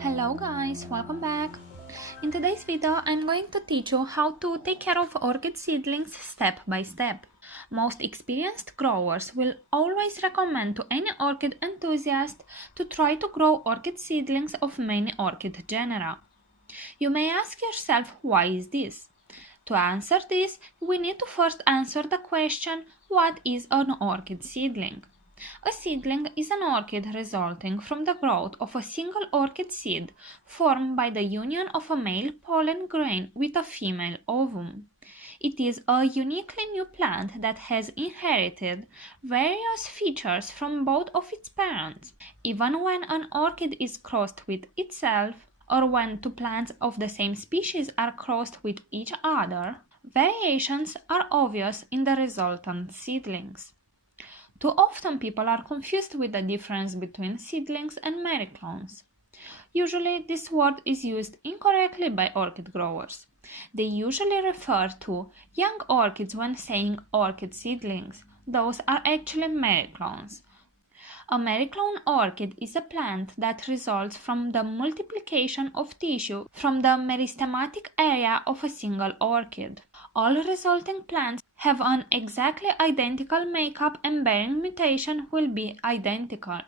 Hello guys, welcome back. In today's video I'm going to teach you how to take care of orchid seedlings step by step. Most experienced growers will always recommend to any orchid enthusiast to try to grow orchid seedlings of many orchid genera. You may ask yourself, why is this? To answer this, we need to first answer the question, what is an orchid seedling? A seedling is an orchid resulting from the growth of a single orchid seed formed by the union of a male pollen grain with a female ovum. It is a uniquely new plant that has inherited various features from both of its parents. Even when an orchid is crossed with itself, or when two plants of the same species are crossed with each other, variations are obvious in the resultant seedlings. Too often people are confused with the difference between seedlings and mericlones. Usually this word is used incorrectly by orchid growers. They usually refer to young orchids when saying orchid seedlings. Those are actually mericlones. A mericlone orchid is a plant that results from the multiplication of tissue from the meristematic area of a single orchid. All resulting plants have an exactly identical makeup and bearing mutation will be identical.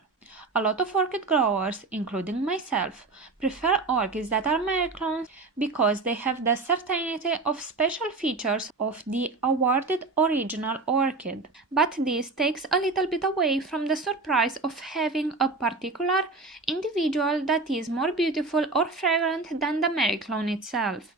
A lot of orchid growers, including myself, prefer orchids that are mericlones because they have the certainty of special features of the awarded original orchid. But this takes a little bit away from the surprise of having a particular individual that is more beautiful or fragrant than the mericlone itself.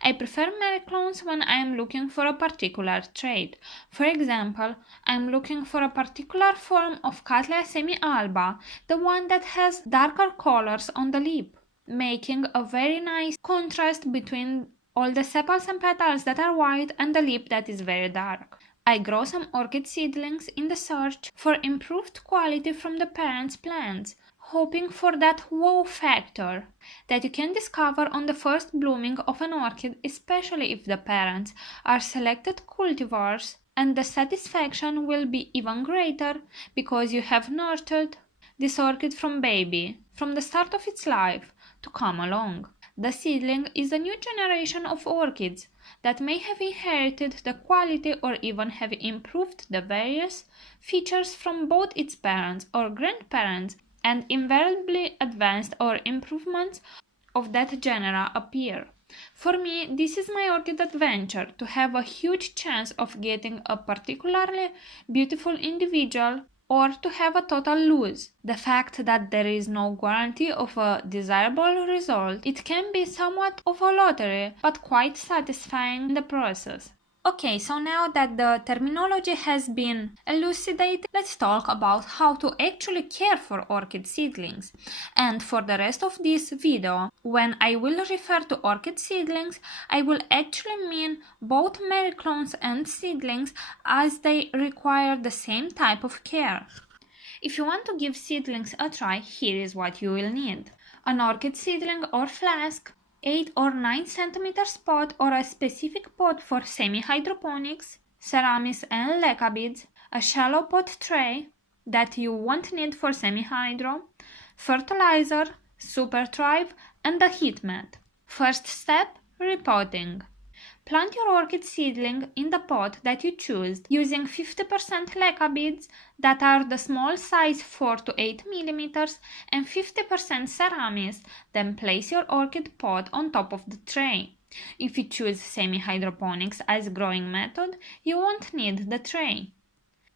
I prefer mericlones when I am looking for a particular trait. For example, I am looking for a particular form of Cattleya semi-alba, the one that has darker colors on the lip, making a very nice contrast between all the sepals and petals that are white and the lip that is very dark. I grow some orchid seedlings in the search for improved quality from the parents' plants, hoping for that wow factor that you can discover on the first blooming of an orchid, especially if the parents are selected cultivars, and the satisfaction will be even greater because you have nurtured this orchid from baby, from the start of its life, to come along. The seedling is a new generation of orchids that may have inherited the quality or even have improved the various features from both its parents or grandparents, and invariably advanced or improvements of that genera appear. For me, this is my orchid adventure, to have a huge chance of getting a particularly beautiful individual or to have a total lose. The fact that there is no guarantee of a desirable result, it can be somewhat of a lottery, but quite satisfying in the process. Okay, so now that the terminology has been elucidated, let's talk about how to actually care for orchid seedlings. And for the rest of this video, when I will refer to orchid seedlings, I will actually mean both mericlones and seedlings, as they require the same type of care. If you want to give seedlings a try, here is what you will need: an orchid seedling or flask, 8 or 9 cm pot or a specific pot for semi-hydroponics, Seramis and Leca beads, a shallow pot tray that you won't need for semi-hydro, fertilizer, super thrive, and a heat mat. First step, repotting. Plant your orchid seedling in the pot that you choose using 50% Leca beads that are the small size 4 to 8 mm and 50% Seramis, then place your orchid pot on top of the tray. If you choose semi-hydroponics as growing method, you won't need the tray.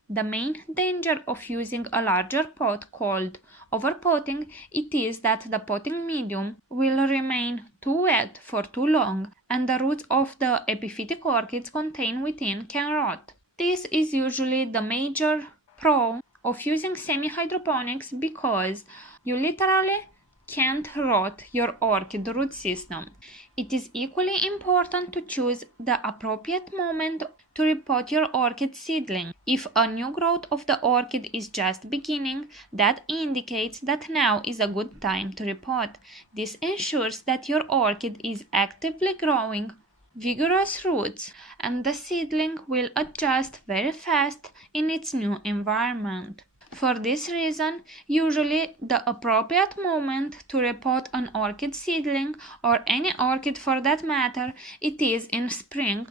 The main danger of using a larger pot called overpotting it is that the potting medium will remain too wet for too long and the roots of the epiphytic orchids contained within can rot. This is usually the major pro of using semi-hydroponics because you literally can't rot your orchid root system. It is equally important to choose the appropriate moment to repot your orchid seedling. If a new growth of the orchid is just beginning, that indicates that now is a good time to repot. This ensures that your orchid is actively growing vigorous roots and the seedling will adjust very fast in its new environment. For this reason, usually the appropriate moment to repot an orchid seedling, or any orchid for that matter, it is in spring,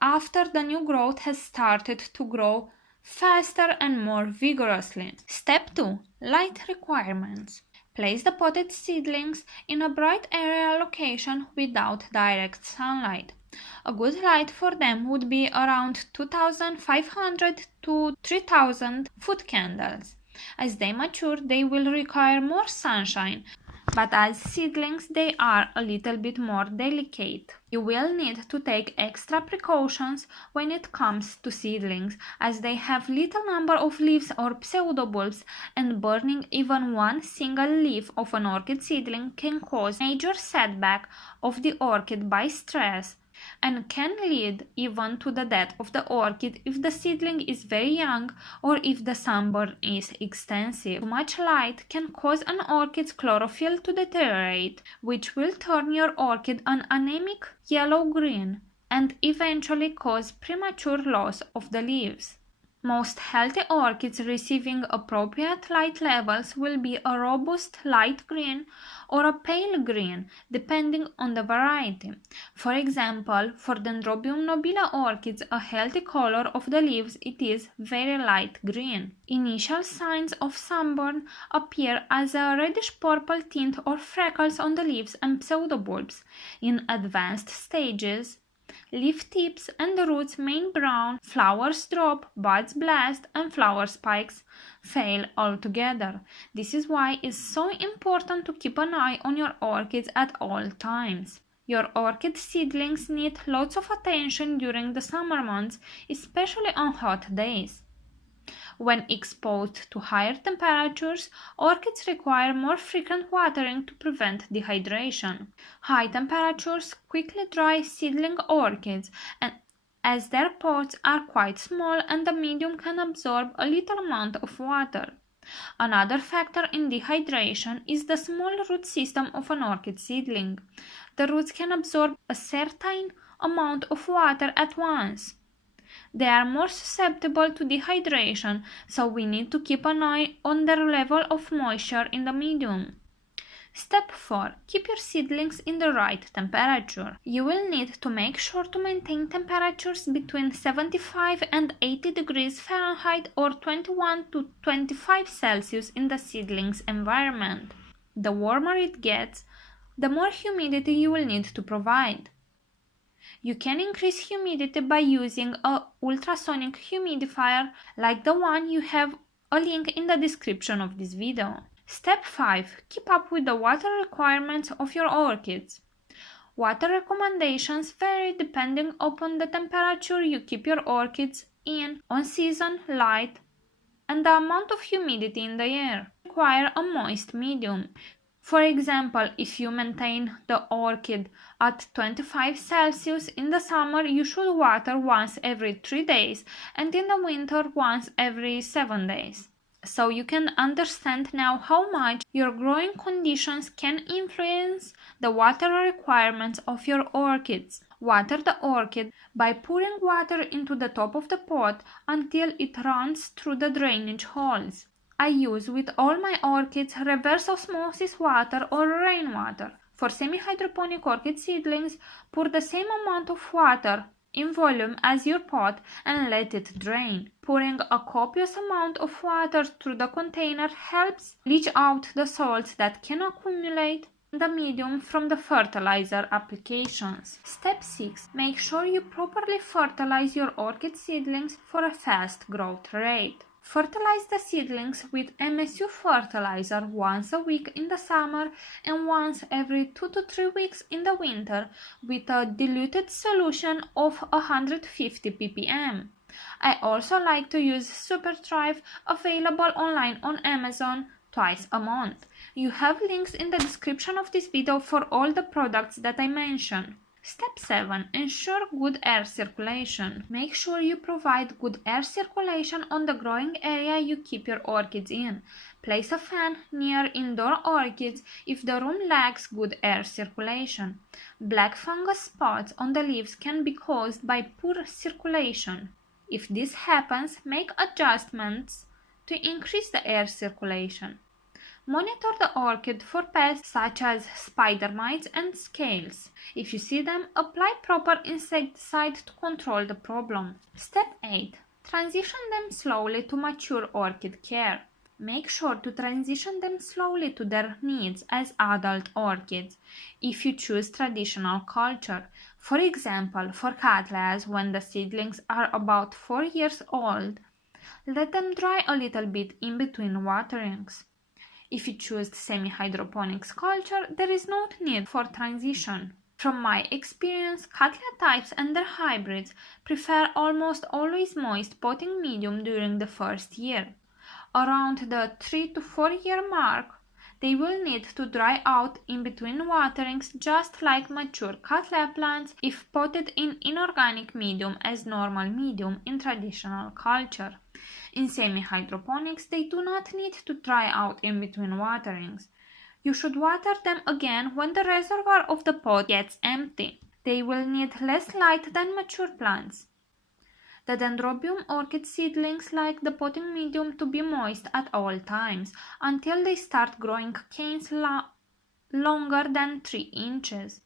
after the new growth has started to grow faster and more vigorously. Step 2. Light requirements. Place the potted seedlings in a bright area location without direct sunlight. A good light for them would be around 2,500 to 3,000 foot candles. As they mature, they will require more sunshine, but as seedlings they are a little bit more delicate. You will need to take extra precautions when it comes to seedlings, as they have little number of leaves or pseudobulbs, and burning even one single leaf of an orchid seedling can cause major setback of the orchid by stress, and can lead even to the death of the orchid if the seedling is very young or if the sunburn is extensive. Too much light can cause an orchid's chlorophyll to deteriorate, which will turn your orchid an anemic yellow-green and eventually cause premature loss of the leaves. Most healthy orchids receiving appropriate light levels will be a robust light green or a pale green, depending on the variety. For example, for Dendrobium nobile orchids, a healthy color of the leaves it is very light green. Initial signs of sunburn appear as a reddish-purple tint or freckles on the leaves and pseudobulbs. In advanced stages, leaf tips and the roots main brown, flowers drop, buds blast, and flower spikes fail altogether. This is why it's so important to keep an eye on your orchids at all times. Your orchid seedlings need lots of attention during the summer months, especially on hot days. When exposed to higher temperatures, orchids require more frequent watering to prevent dehydration. High temperatures quickly dry seedling orchids, and as their pods are quite small and the medium can absorb a little amount of water. Another factor in dehydration is the small root system of an orchid seedling. The roots can absorb a certain amount of water at once. They are more susceptible to dehydration, so we need to keep an eye on their level of moisture in the medium. Step 4. Keep your seedlings in the right temperature. You will need to make sure to maintain temperatures between 75 and 80 degrees Fahrenheit or 21 to 25 Celsius in the seedlings environment. The warmer it gets, the more humidity you will need to provide. You can increase humidity by using an ultrasonic humidifier like the one you have a link in the description of this video. Step 5. Keep up with the water requirements of your orchids. Water recommendations vary depending upon the temperature you keep your orchids in, on-season, light, and the amount of humidity in the air. Require a moist medium. For example, if you maintain the orchid at 25 Celsius in the summer, you should water once every 3 days, and in the winter once every 7 days. So you can understand now how much your growing conditions can influence the water requirements of your orchids. Water the orchid by pouring water into the top of the pot until it runs through the drainage holes. I use with all my orchids reverse osmosis water or rainwater. For semi-hydroponic orchid seedlings, pour the same amount of water in volume as your pot and let it drain. Pouring a copious amount of water through the container helps leach out the salts that can accumulate in the medium from the fertilizer applications. Step 6. Make sure you properly fertilize your orchid seedlings for a fast growth rate. Fertilize the seedlings with MSU fertilizer once a week in the summer and once every 2 to 3 weeks in the winter with a diluted solution of 150 ppm. I also like to use Super Thrive, available online on Amazon twice a month. You have links in the description of this video for all the products that I mention. Step 7. Ensure good air circulation. Make sure you provide good air circulation on the growing area you keep your orchids in. Place a fan near indoor orchids if the room lacks good air circulation. Black fungus spots on the leaves can be caused by poor circulation. If this happens, make adjustments to increase the air circulation. Monitor the orchid for pests such as spider mites and scales. If you see them, apply proper insecticide to control the problem. Step 8. Transition them slowly to mature orchid care. Make sure to transition them slowly to their needs as adult orchids if you choose traditional culture. For example, for cattleya, when the seedlings are about 4 years old, let them dry a little bit in between waterings. If you choose semi-hydroponics culture, there is no need for transition. From my experience, cattleya types and their hybrids prefer almost always moist potting medium during the first year. Around the 3 to 4 year mark, they will need to dry out in between waterings just like mature cattleya plants if potted in inorganic medium as normal medium in traditional culture. In semi-hydroponics, they do not need to dry out in between waterings. You should water them again when the reservoir of the pot gets empty. They will need less light than mature plants. The dendrobium orchid seedlings like the potting medium to be moist at all times until they start growing canes longer than 3 inches.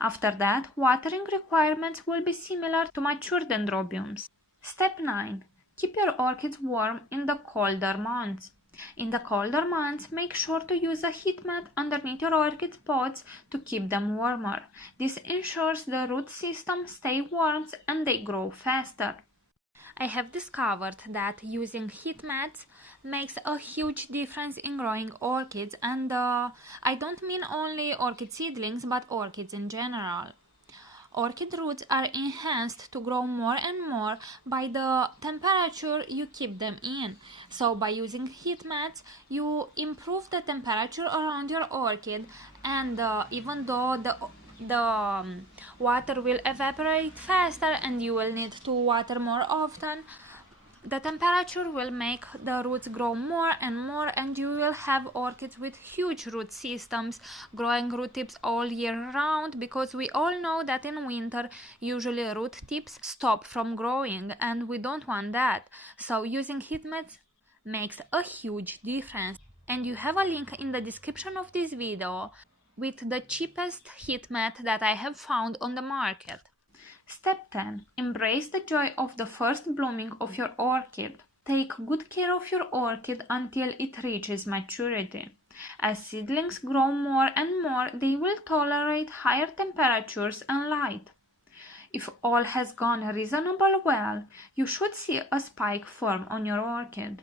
After that, watering requirements will be similar to mature dendrobiums. Step 9. Keep your orchids warm in the colder months. In the colder months, make sure to use a heat mat underneath your orchid pots to keep them warmer. This ensures the root system stays warm and they grow faster. I have discovered that using heat mats makes a huge difference in growing orchids, and I don't mean only orchid seedlings but orchids in general. Orchid roots are enhanced to grow more and more by the temperature you keep them in. So by using heat mats, you improve the temperature around your orchid, and even though the water will evaporate faster and you will need to water more often, the temperature will make the roots grow more and more, and you will have orchids with huge root systems growing root tips all year round, because we all know that in winter usually root tips stop from growing and we don't want that. So using heat mats makes a huge difference, and you have a link in the description of this video with the cheapest heat mat that I have found on the market. Step 10. Embrace the joy of the first blooming of your orchid. Take good care of your orchid until it reaches maturity. As seedlings grow more and more, they will tolerate higher temperatures and light. If all has gone reasonably well, you should see a spike form on your orchid.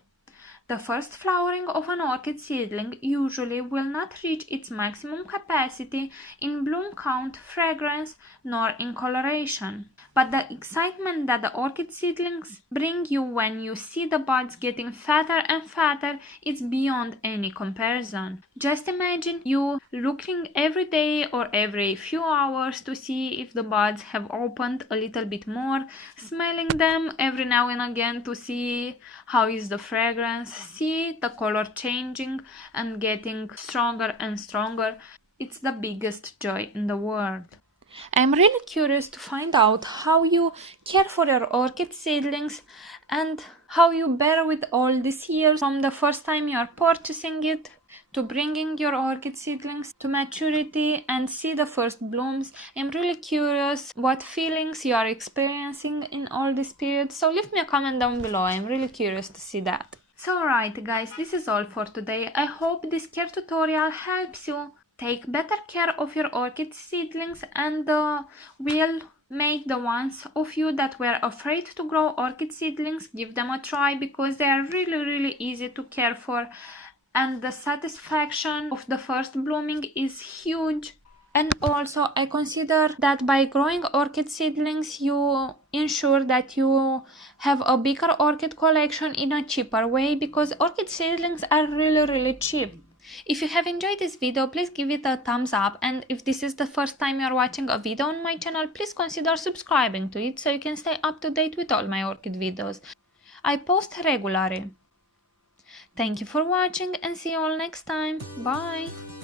The first flowering of an orchid seedling usually will not reach its maximum capacity in bloom count, fragrance, nor in coloration. But the excitement that the orchid seedlings bring you when you see the buds getting fatter and fatter is beyond any comparison. Just imagine you looking every day or every few hours to see if the buds have opened a little bit more, smelling them every now and again to see how is the fragrance, see the color changing and getting stronger and stronger. It's the biggest joy in the world. I'm really curious to find out how you care for your orchid seedlings and how you bear with all these years from the first time you are purchasing it to bringing your orchid seedlings to maturity and see the first blooms. I'm really curious what feelings you are experiencing in all this period, so leave me a comment down below. I'm really curious to see that. So alright guys, this is all for today. I hope this care tutorial helps you take better care of your orchid seedlings and will make the ones of you that were afraid to grow orchid seedlings give them a try, because they are really easy to care for and the satisfaction of the first blooming is huge. And also I consider that by growing orchid seedlings you ensure that you have a bigger orchid collection in a cheaper way, because orchid seedlings are really cheap. If you have enjoyed this video, please give it a thumbs up, and if this is the first time you are watching a video on my channel, please consider subscribing to it so you can stay up to date with all my orchid videos. I post regularly. Thank you for watching and see you all next time. Bye!